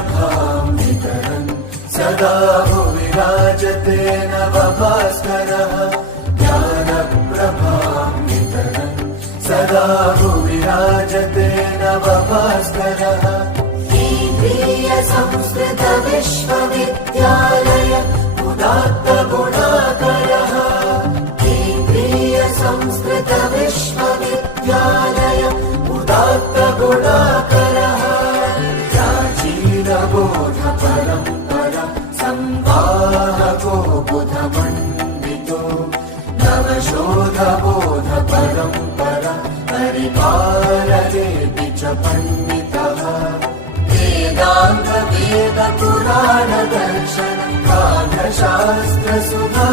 प्रभां वितरन् सदा विराजते नवभास्करः ज्ञानप्रभां वितरन् सदा विराजते नवभास्करः केन्द्रीय संस्कृत विश्वविद्यालय उदात्त गुणाकरः केन्द्रीय संस्कृत विश्वविद्यालय उदात्त गुणाकरः प्राचीनबोध परम्परा संवाहको बुधमण्डितो नवशोधबोध परम्परा परिपालयेऽपि च पण्डितः वेदांग वेद पुराण दर्शन काव्यशास्त्र सुधा